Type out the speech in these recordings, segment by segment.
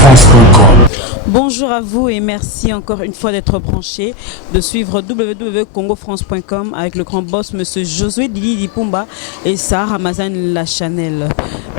congofrance.com. Bonjour à vous et merci encore une fois d'être branchés, de suivre www.congofrance.com avec le grand boss Monsieur Josué Didi Dipumba et Sarah Ramazan La Chanel.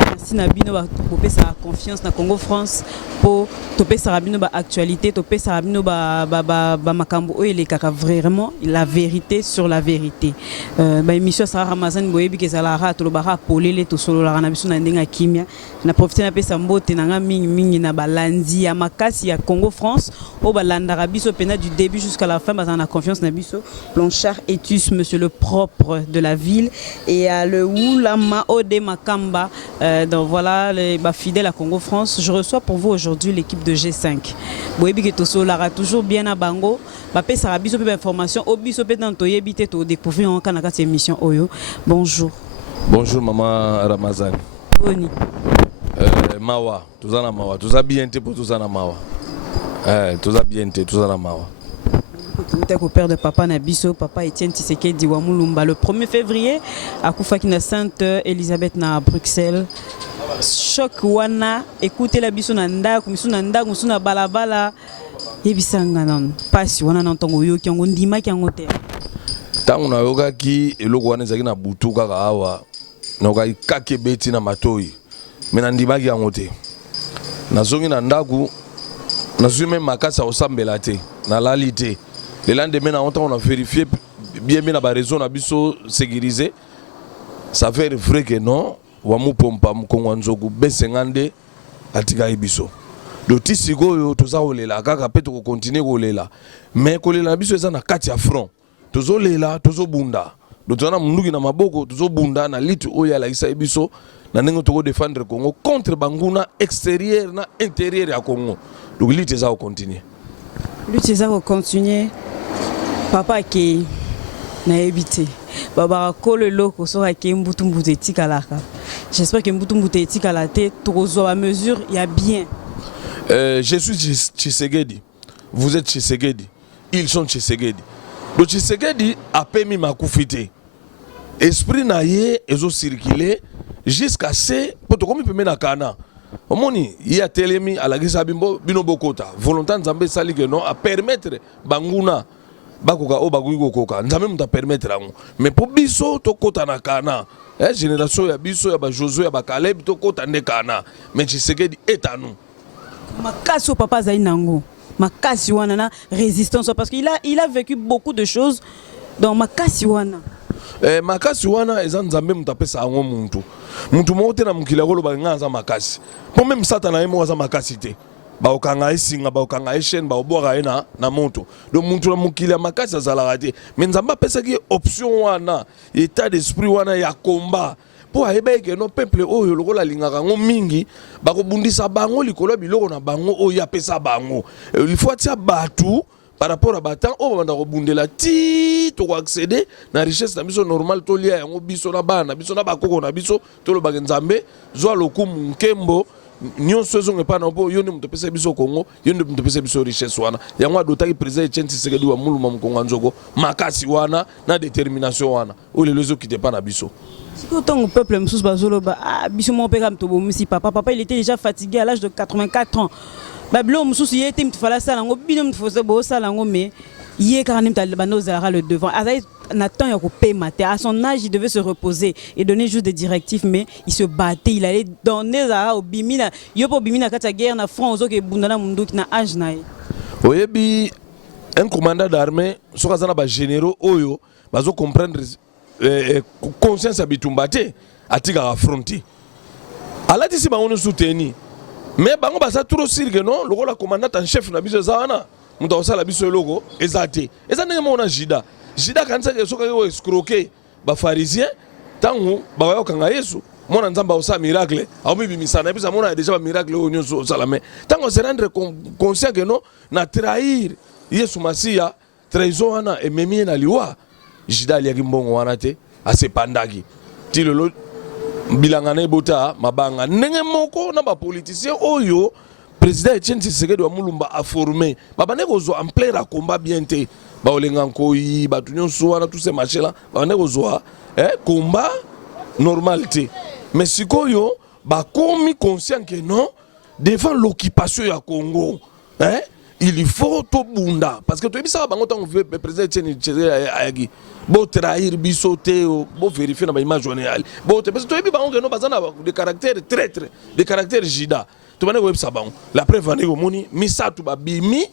Merci Nabino pour sa confiance na Congo France pour topé Sarabino ba actualité, topé Sarabino ba makambo et les kaka vraiment la vérité sur la vérité. Ba émission Sarah Ramazan boyebi ke salara to bara polele to solo la na biso na ndenga kimia na profiter na pesa mbote na mingi na balandi ya makasi ya Congo France au balanda biso pena du début jusqu'à la fin bazana confiance na biso Blanchard Etus monsieur le propre de la ville et le Oulama Ode Makamba donc voilà les fidèles à Congo France. Je reçois pour vous aujourd'hui l'équipe de G5. Boyebi ke toso lara toujours bien à bango ba pesa biso pe information obiso pe dans toyebite to découvrir en kanaka cette émission oyo. Bonjour. Bonjour maman Ramazan. Boni. Mawa, tuzana mawa, tuza bien te pour tuzana mawa. Tuza bien te, tuzana mawa. Au père de papa Nabiso, papa Etienne Tshisekedi wa Mulumba le 1er février à Koufaki na Sainte Elisabeth na Bruxelles. Choc wana, écoutez la biso na ndako, miso na ndako, miso na balabala. Yebisanga non, pasi wana na ntongo yo kyango ndima kyango te. Tango na yoga ki eloko wana ezaki na butu kaka awa. Na ka ikake beti na matoi. Mena ndima kyango te. Nazongi na ndako, nazui même makasa osambela te, na lali te. Le lendemain, on a vérifié bien la raison, on a sécurisé. Ça fait vrai que non, wamu pompa mkongwanzoku besengande atika ibiso. Do tisigo yo toza olela kaka pe to continuer olela. Mais kolela biso eza na kati ya front. Tozo lela, tozo bunda. Do tona munduki na maboko, tozo bunda na litu oya la isa ibiso na nengo toko défendre Congo contre banguna extérieur na intérieur ya Congo. Donc litu eza continuer. Litu eza continuer. Papa qui n'a évité. Baba kole loko so ki mbutu mbutu etikalaka. J'espère que mbutu mbutu etikalate tozo à mesure il y a bien. Je suis Tshisekedi. Vous êtes Tshisekedi. Ils sont Tshisekedi. Le Tshisekedi a permis ma koufité. Esprit naie ezo circuler jusqu'à ce pour to comme peut na kana. Omoni il y a telemi à la gisa bimbo bino bokota. Volonté nzambe sali que non à permettre banguna bakoka o bakuiko koka nzambe muta permettre ngo mais pour biso to kota na kana génération ya biso ya ba Josué ya ba Caleb to kota ne kana mais Tshisekedi etanu makasi au papa zainango makasi wana na résistance parce qu'il a vécu beaucoup de choses dans makasi wana makasi wana eza nzambe muta pesa ngo muntu mote na mukila kolo ba nganza makasi pour même satana yemo za makasi te baokanga esinga baokanga eshene baobwaka ye na moto donc muntu na mokili ya makasi azalaka te mais nzambe apesaki option wana état d'esprit wana ya combat mpo ayeba eke no peuple oyo lokola alingaka yango mingi bakobundisa bango likolo ya biloko na bango oyo apesa bango il faut atia bato par rapport à batan oyo babanda kobundela ti tokoaccéder na richesse na biso normal tolia yango biso na bana na biso na bakoko na biso tolobaka nzambe zwa lokumu nkembo nyonso ezonge pa na po yo ndi mutopesa biso Congo yo ndi mutopesa biso richesse wana yango adotaki président Etienne Tshisekedi wa Mulumba mkongo nzoko makasi wana na détermination wana ole lezo kite pa na biso siko tongo peuple msusu bazoloba biso mo peka mtobo musi papa il était déjà fatigué à l'âge de 84 ans bablo msusu yete mtfala sala ngo bino mtfoze bo sala ngo mais yé car nem talibano zara le devant azai Nathan Yokopé Maté à son âge il devait se reposer et donner juste des directives mais il se battait il allait donner zara au bimina yopo bimina kata guerre na front aux que bundana mundu na âge na oyebi un commandant d'armée sokazana ba généraux oyo bazo comprendre conscience ya bitumba te atika affronter alati si bango souteni mais bango basa trop sûr que non lokola commandant en chef na biso zana muta osala biso eloko ezate eza ndenge mona jida kanisa ke soka yo escroquer ba pharisien tangu ba yokanga Yesu mona nzamba osa miracle au mibi misana bisa mona déjà ba miracle o nyonso salame tangu se rendre conscient que non na trahir Yesu Masia trahison wana ememi na liwa jida ali akimbongo wana te asepandaki tilolo bilangana ebota mabanga ndenge moko na ba politicien oyo président Etienne Tshisekedi wa Mulumba a formé babane kozo en plein à combat bien te ba olenga nkoi ba nyonso wana tous ces machins là babane kozo combat normalité mais sikoyo ba komi conscient que non devant l'occupation du Congo, hein, il faut tout bunda. Parce que tu as vu ça, le président Tshisekedi bo trahir bisoté, bo vérifier dans l'image journal. Parce que tu as vu des caractères traîtres, des caractères jida. Tu as vu ça, la preuve est que Misa tu bimi,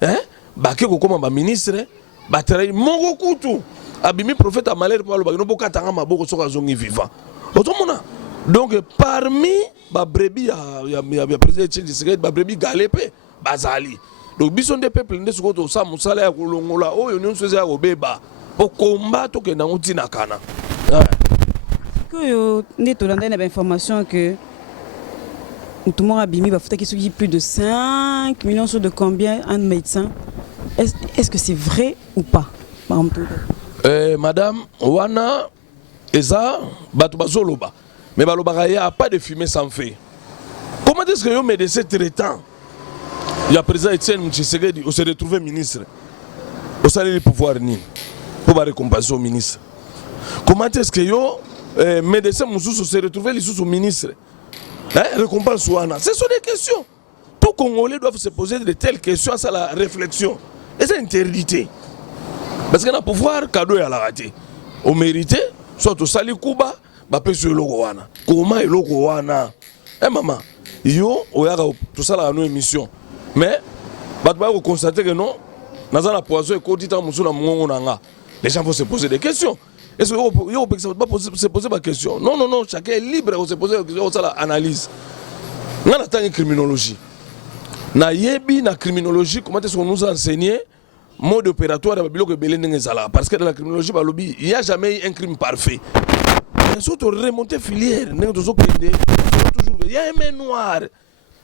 hein, baké comme ba ministre, ba trahir mon kutu. Abimi prophète a malheur pour le boka tanga maboko soka zongi vivant. Autrement, donc parmi ba brebis ya président Tshisekedi ba brebis galépé bazali. Donc bison des peuples nde sokoto sa musala ya kolongola oyo nyonso ya kobeba po combattre ke na utina kana. Que nde to landa na information que tout le monde a bimi ba fouta qui plus de 5 millions sur de combien un médecin. Est-ce que c'est vrai ou pas? Madame wana eza batu bazoloba mais baloba ya pas de fumée sans feu. Comment est-ce que yo médecin traitant il y a président Etienne Tshisekedi on s'est retrouvé ministre au salaire du pouvoir ni pour récompenser au ministre. Comment est-ce que yo médecin mususu s'est retrouvé sous ministre, hein, récompense wana? Ce sont des questions. Tout Congolais doivent se poser de telles questions à la réflexion. Et c'est interdité. Parce que le pouvoir cadeau à la raté. On mérite soit au sali kuba ba peso loko wana. Comment est loko wana? Eh maman, yo oyaka tout ça la émission. Mais vous constatez que non, dans la poison et quand les gens vont se poser des questions. Est-ce que vous pouvez se poser des questions? Non, non, non, chacun est libre de se poser des questions, ça l'analyse. Nous avons une criminologie. Na yebi na criminologie, comment est-ce qu'on nous a enseigné mode opératoire parce que dans la criminologie, il n'y a jamais eu un crime parfait. Mais surtout remonter filière, il y a un main noir.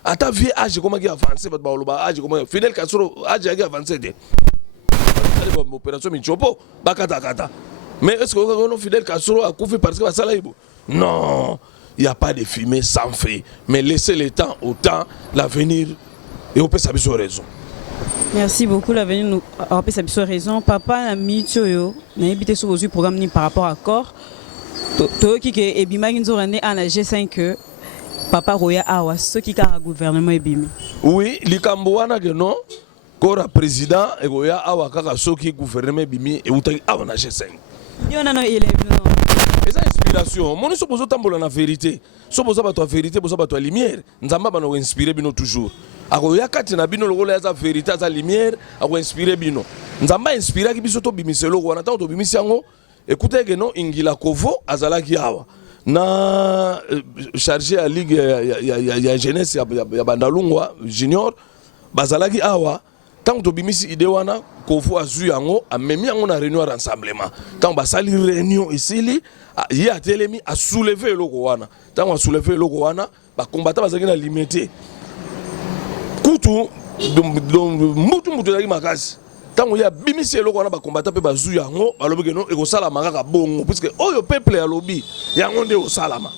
À ta vie, âge comment il a avancé, âge comment Fidel Castro, âge il a avancé. Opération Michopo, bakata kata. Mais est-ce que Fidel Castro a coupé parce que ça là? Non, il n'y a pas de fumée sans feu. Mais laissez le temps au temps, l'avenir, et on peut savoir sur raison. Merci beaucoup, l'avenir nous a sur raison. Papa n'a mis yo, n'a évité sur vos programmes ni par rapport à corps. Toi qui est Ebima Ginzorane à la G5 Papa Roya Awa, ce qui a gouvernement Ebimi. Oui, l'Ikambouana que non, corps président et Roya Awa Kaka Soki gouvernement Ebimi et Outaki Awa na G5. Il y en a un élève. Et ça inspiration. Mon so bozo tambola na vérité. So bozo ba to vérité, bozo ba to lumière. Nzamba ba no inspirer bino toujours. Akoya kati na bino lokola za vérité za lumière, ako inspirer bino. Nzamba inspirer ki biso to bimiselo ko na to bimisi yango. Écoutez que non ingila kovo azalaki awa. Na chargé à ligue ya jeunesse ya Bandalungwa junior bazalaki awa tant to bimisi ide wana kovo azu yango amemi yango na réunion rassemblement tant basali réunion ici il a telemi a soulever loko wana tant a soulever loko wana ba combattant bazaki na limité kutu mutu zaki makasi tant ya bimisi loko wana ba combattant pe bazu yango balobi ke non e ko sala makaka bongo puisque oyo peuple ya lobi yango nde o salama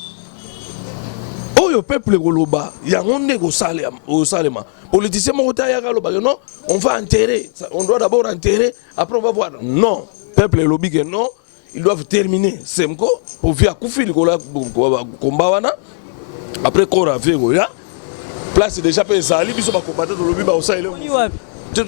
oyo peuple koloba yango nde ko salema politicien moko ta yaka loba ke non on va enterrer on doit d'abord enterrer après on va voir non peuple lobi ke non ils doivent terminer semko pour via kufili kola komba wana après kora vego ya place déjà pe zali biso ba combattre lobi ba osaile tu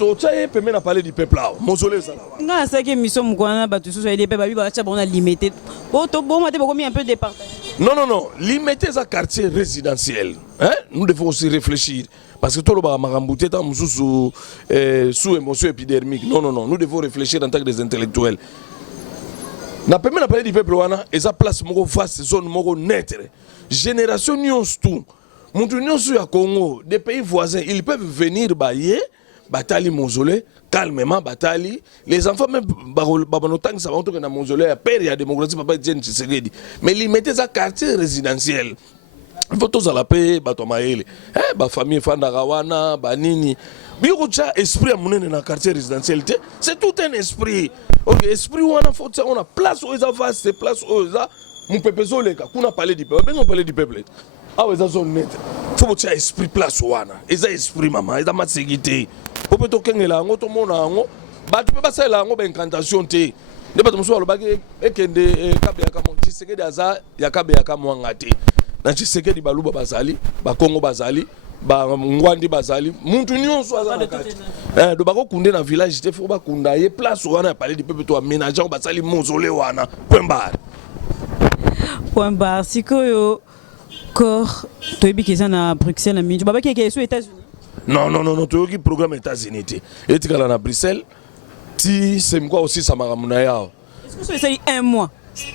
peux même parler du peuple là mausolée ça là nga ça que mission mukwana ba tous des peuple ba cha bona limité bon mate beaucoup un peu départage. Non non non limiter ça quartier résidentiel hein nous devons aussi réfléchir parce que tout le monde a marambouté dans sous émotion épidermique. Non non non nous devons réfléchir en tant que des intellectuels. Na peut même parler du peuple wana et ça place moko vaste zone moko net génération nyons tout muntu nyonso ya Congo des pays voisins ils peuvent venir bailler batali mausolée calmement batali les enfants même babanotang ça va entrer dans mausolée père ya démocratie papa Etienne Tshisekedi mais ils mettaient ça quartier résidentiel il faut tous à la paix bato maele ba famille fandaka wana banini biko cha esprit à monene na quartier résidentiel c'est tout un esprit. OK esprit wana faut on a place où ça va c'est place où ça mon peuple zoleka kuna parler du peuple on parler du peuple ah ouais ça zone net faut que esprit place wana et ça esprit maman et ça matségité pour peut tokengela ngo to mona ngo batu pe basala ngo ba incantation te ne bato muso alobaki ekende kabe ya kamo Tshisekedi aza ya kabe ya kamo ngate na Tshisekedi baluba bazali ba Kongo bazali ba ngwandi bazali muntu nyonso aza na kati do bakokunda na village te fo bakunda ye place wana ya palais du peuple to aménager ko basali mausolée wana point barre sikoyo corps toyebi keza na Bruxelles na minju baba keke aux États-Unis. Non, toyoki programme États-Unis te etikala na Bruxelles ti semko aussi sa makamuna yao. Est-ce que c'est un mois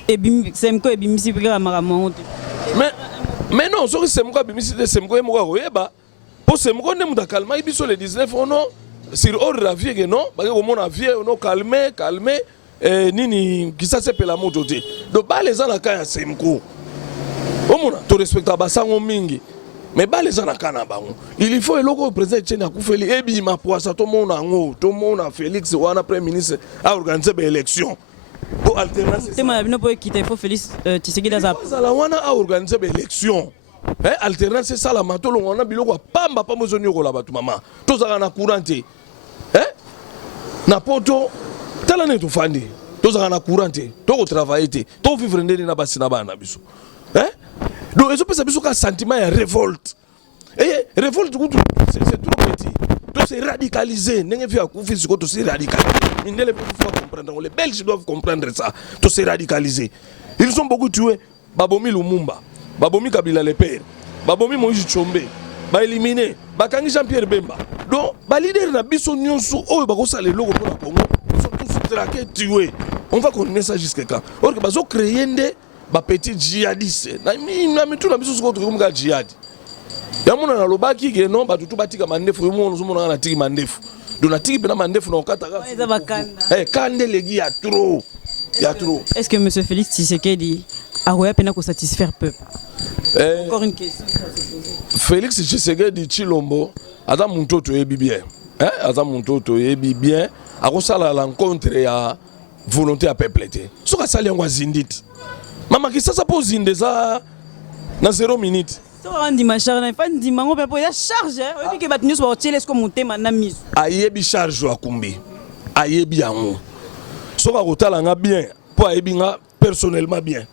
et semko et bimisi pika makamonte. Mais non, ce que semko bimisi te semko e moko koyeba po semko ne muta calma ibiso le 19 ono sur hors la vie que non ba ko mona vie ono calmer nini qui ça s'appelle la moto te. Donc ba les ana ka ya semko. Omona to respecta basango mingi. Mais ba les ana kana bango. Il faut eloko président Tchena Koufeli ebi ma poisa to mona ngo to mona Félix wana premier ministre a organisé des élections. Pour alternance. C'est moi bino pour quitter il faut Félix Tshisekedi za. Ça wana a organisé des élections. Alternance c'est ça la matolo wana biloko pamba pa mozoni ko la batu mama. To za na courante. Na poto tala ne to fandi. To za na courante. To ko travailler te. To vivre ndeni na basi na bana biso. Donc ils ont pensé un sentiment de révolte. Et révolte c'est trop petit. Donc c'est radicalisé. N'est-ce pas c'est radicalisé. Les Belges doivent comprendre ça. Donc c'est radicalisé. Ils ont beaucoup tué. Babomi Lumumba, Babomi Kabila le père, Babomi Moïse Tshombe, ba éliminé, Bakangi Jean-Pierre Bemba. Donc ba leader na biso nyonso oyo bakosa le logo pour la Congo. Ils sont tous traqués, tués. On va continuer ça jusqu'à quand? Or que bazo créer des petit djihadiste na mitu na biso soko comme djihad ya mona na lobaki ke non batutu batika mandefu yo mona zomona na tiki mandefu do na tiki pena mandefu na okata ka kande legi ya trop Est-ce que monsieur Félix Tshisekedi a roya pena ko satisfaire peuple? Encore une question. Félix Tshisekedi Chilombo aza muntoto yebi bien aza muntoto yebi bien akosala l'encontre ya volonté à peuple te soka sali ngwa zindit Maman qui ça pose indeza na 0 minute. So andi macharna fan di mango pe ya charge obi ke bat news ba otele sko motema na miso. Ayebi charge wa kumbi. Ayebi yango. Soka kotala nga bien, po ayebi nga personnellement bien.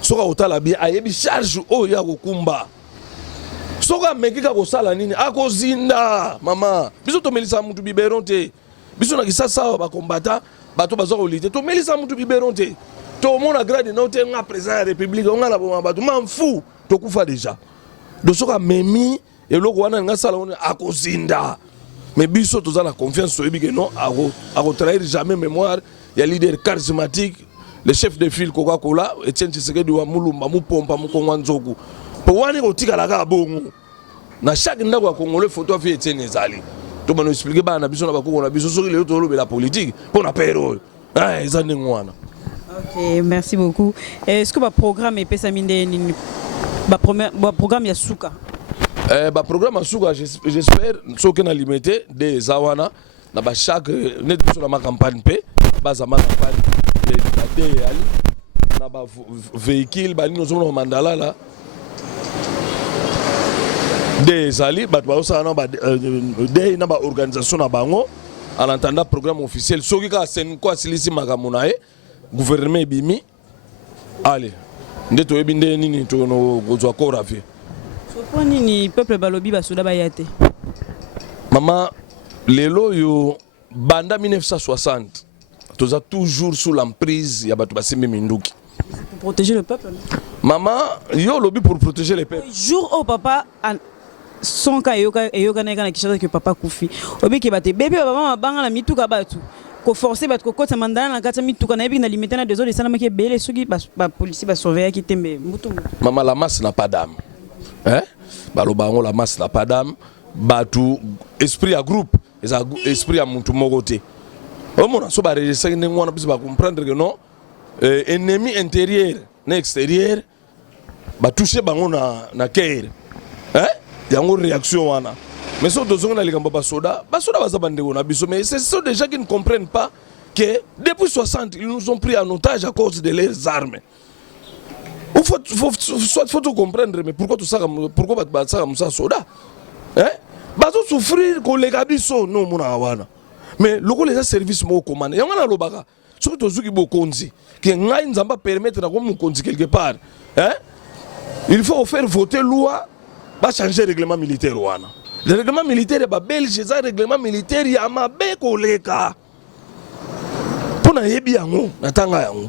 Soka kotala bien ayebi charge o ya kokumba. Soka mekika ko sala nini akozinda mama. Biso to melisa mutu biberon te. Biso na kisasa ba kombata bato bazo kolite to melisa mutu biberon te. Tout le monde a grade non t'es un président de la République on a la bombe bateau m'en fous to kufa déjà donc ce qu'a memi et le roi n'a sala on a kozinda mais biso tous la confiance sur que non à trahir jamais mémoire il y a leader charismatique le chef de file Coca-Cola Etienne Tshisekedi wa mulumba mu pompa mu kongwanzoku pour wani ko tika la ka bongo na chaque ndako ya congolais photo fi Etienne ezali to bano expliquer ba na biso na bakoko na biso soki le to lo la politique pour na payroll ezani ngwana. Ok, merci beaucoup. Est-ce que le programme est le programme Yasuka? Le programme Yasuka, j'espère, ce qu'on a limité des Zawana, dans chaque campagne, dans ma campagne, dans véhicule, nous avons un mandala là. Des alliés, des organisations en entendant le programme officiel. Ce qui est quoi, c'est ici, gouvernement bimi allez ndeto ebinde nini to no gozwa kora vie so nini peuple balobi basoda bayate maman lelo yo banda 1960 toza toujours sous l'emprise ya bato basimbi minduki pour protéger le peuple. Maman yo lobi pour protéger le peuple jour au papa son ka yoka na kishaka que papa kufi obi ke bate bébé baba banga la mituka batu ko forcer bat ko kota mandana na kata mituka na ebi na limiter na désolé sana make belé soki ba policier ba surveiller ki tembe mutungu. Maman la masse n'a pas d'âme balobango la masse n'a pas d'âme batu esprit à groupe esprit à muntu mogote omona so ba registre ne ngwana biso ba comprendre que non ennemi intérieur na extérieur ba toucher bango na cœur yango réaction wana. Mais ce sont les soda mais c'est ceux des gens qui ne comprennent pas que depuis 60, ils nous ont pris en otage à cause de leurs armes. Il faut tout comprendre, mais pourquoi tout ça, pourquoi ça soda? Bazo souffrir qu'on les gabisso non mon awana. Mais le les services mo commandé. Yanga lo baka. Surtout ceux qui bokonzi, qui ngai nzamba permettre na ko mo konzi quelque part. Il faut faire voter loi. va changer le règlement militaire wana. Le règlement militaire est belge, c'est le règlement militaire ya mabe koleka. Pour na yebi yango, na tanga yango.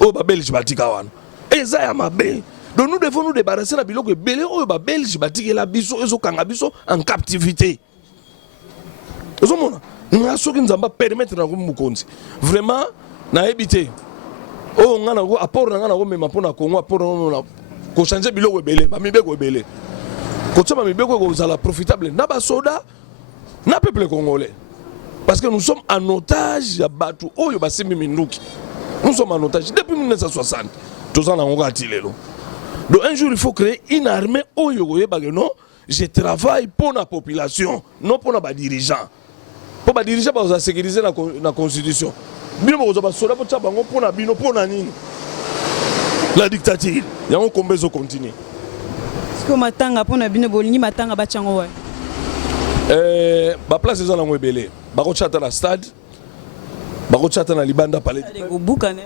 O ba belge batika wana. Eza ya mabe. Donc nous devons nous débarrasser na biloko ebele oyo ba belge batikela biso ezo kanga biso en captivité. Ezo mona. Nga soki nzamba permettre na mukonzi. Vraiment na ebité. Oh nga na go apport nga na go mema pona Congo apport na ko changer biloko ebele, ba mibeko ebele. Ko tsama mibeko ko zala profitable na ba soda na peuple congolais. Parce que nous sommes en otage ya batu oyo basimbi minduki. Nous sommes en otage depuis 1960. Tous en ont gâté lelo. Donc un jour il faut créer une armée oyo non, je travaille pour la population, non pour les dirigeants. Pour les dirigeants pour sécuriser la constitution. Bien pour les soldats pour la bino pour la dictature. Il y a un combat qui continue. Est-ce que matanga pour la bino bolini matanga bachango ouais. Ba place eza na ngwebele. Ba ko chata na stade. Ba ko chata na libanda palais. Au boucané.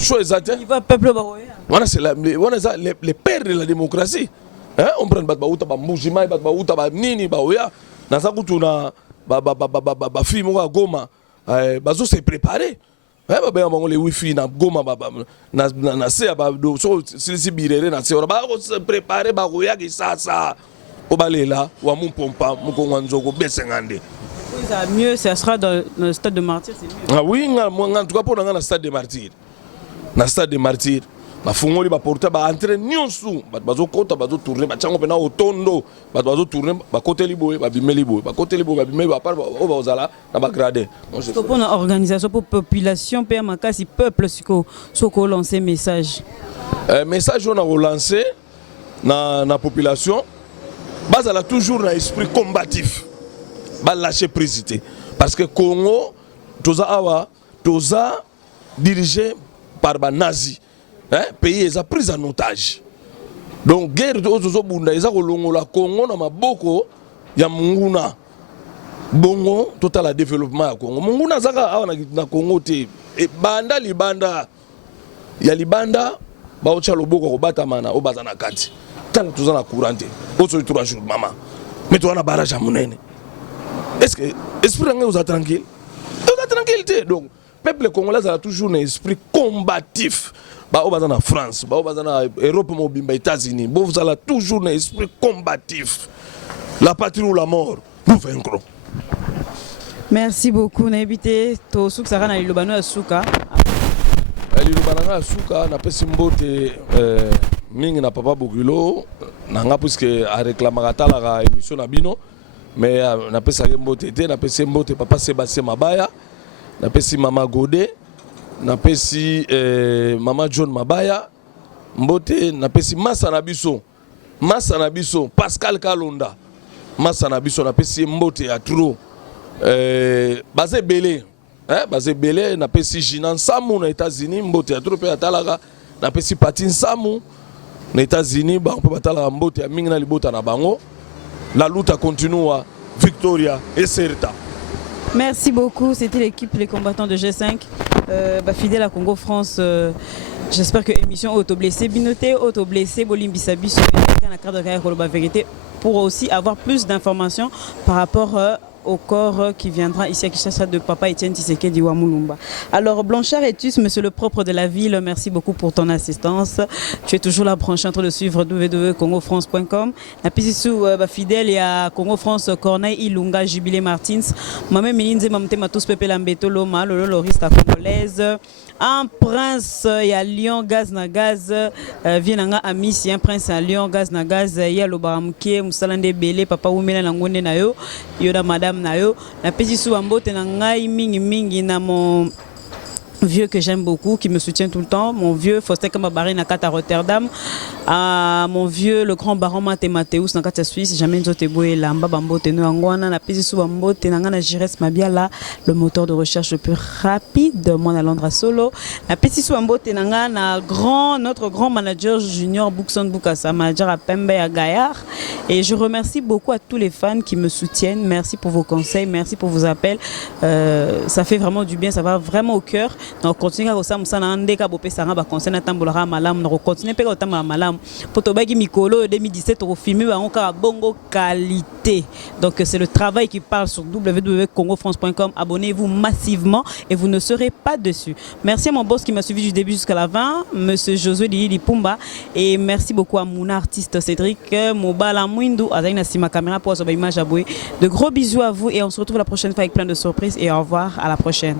Chose exacte. Il va peuple baroya. Voilà, c'est les pères de la démocratie. Hein? On prend Batbaouta, Moujima, Batbaouta, Nini, Baouya. Nazakutu na fille Moga Goma. Bazo s'est préparé. Les wifi na Goma, na Sea, si birere, na Sea, se préparé, Baouya, qui ça. Obalela, Wamou Pompa, Moukonganzoko, Bessengande. Mieux, ça sera dans le stade de martyr, c'est mieux. Ah oui, en tout cas pour le stade de martyr. Dans le stade de martyr. Bafungoli baporta ba entrer nyonso bazo kota bazo tourner ba chango pena otondo bazo tourner ba côté liboé ba bimeli boé ba côté liboé ba bimeli ba par o ba ozala na ba grader. Donc pour une organisation pour population pe makasi peuple soko lancer message. Message on a relancé na population bazala toujours na esprit combatif. Ba lâcher prise parce que Congo toza dirigé par ba nazi. Pays est pris en otage. Donc guerre aux bunda ils ont la Congo na maboko ya munguna. Bongo total développement ya Congo. Munguna zaka awa na Congo te e banda libanda ya libanda ba ocha loboko ko batamana o bazana kati. Tant tous na courante. Oso 3 jours maman. Mais toi na barrage à munene. Est-ce que esprit nga vous a tranquille? Vous a tranquillité. Donc peuple congolais a toujours un esprit combatif. Bah, au en France, bah, au en Europe, aux États-Unis, vous avez toujours un esprit combatif. La patrie ou la mort, nous vaincrons. Merci beaucoup, Naibité. To souk sara na Lilobano Asuka. Lilobano Asuka, na pesi mbote mingi na papa Bogilo, na nga puisque a réclamé la émission na bino, mais na pesi mbote te, na pesi mbote papa Sébastien Mabaya, na pesi maman Godé. Napesi Mama John Mabaya mbote napesi Massa Nabiso Pascal Kalonda Massa Nabiso napesi mbote à trop basé belé napesi Jinan Samu na États-Unis mbote à trop pe atalaka napesi Patin Samu na États-Unis ba on peut batala mbote ya mingi na libota na bango. La lutte continue, Victoria et Certa. Merci beaucoup, c'était l'équipe Les Combattants de G5, fidèle à Congo France. J'espère que l'émission auto-blessé, binoté, auto-blessé, Bolimbisabi, sur la carte de carrière la vérité, pour aussi avoir plus d'informations par rapport au corps qui viendra ici à Kinshasa de Papa Etienne Tshisekedi Wamulumba. Alors Blanchard Etus, monsieur le propre de la ville, merci beaucoup pour ton assistance. Tu es toujours là branché en train de suivre www.congofrance.com. La piste fidèle, il y a Congo France, Corneille Ilunga, Jubilé Martins, Mamé Meninze, Mamte Matos Pepe Lambeto Loma, Lolo Lorista congolaise. Un prince, il y a Lyon Gaz na Gaz, Vienanga Amis, il y a un prince à Lyon Gaz na Gaz, il y a Lobaramke, Moussalande Belé, Papa Oumela Langone Nayo, Yoda Madame Nayo, la petite Souambo Tenangai Mingi na mon vieux que j'aime beaucoup, qui me soutient tout le temps, mon vieux Faustin Kamabari Nakata Rotterdam, mon vieux le grand baron Mathémathéus Nakata Suisse, jamais Nzoteboé Lamba Bambo Teno Angwana, la petite Souambo Tenangana Jires Mabiala, le moteur de recherche le plus rapide, mon Alondra Solo, la petite Souambo Tenangana, notre grand manager junior Boukson Boukassa, manager à Pembe à Gaillard, et je remercie beaucoup à tous les fans qui me soutiennent, merci pour vos conseils, merci pour vos appels, ça fait vraiment du bien, ça va vraiment au cœur. Donc continuer à ça musana ndeka bopé sanga ba conseil na tambola malam na continuer pe ko tambola malam Potobaki Mikolo 2017 au film Bangoka Bongo qualité. Donc c'est le travail qui parle sur www.congofrance.com. Abonnez-vous massivement et vous ne serez pas dessus. Merci à mon boss qui m'a suivi du début jusqu'à la fin, monsieur Josué Lili Pumba, et merci beaucoup à mon artiste Cédric Mobala Mwindu Azaina Sima caméra pour sa image à bouer. De gros bisous à vous et on se retrouve la prochaine fois avec plein de surprises et au revoir, à la prochaine.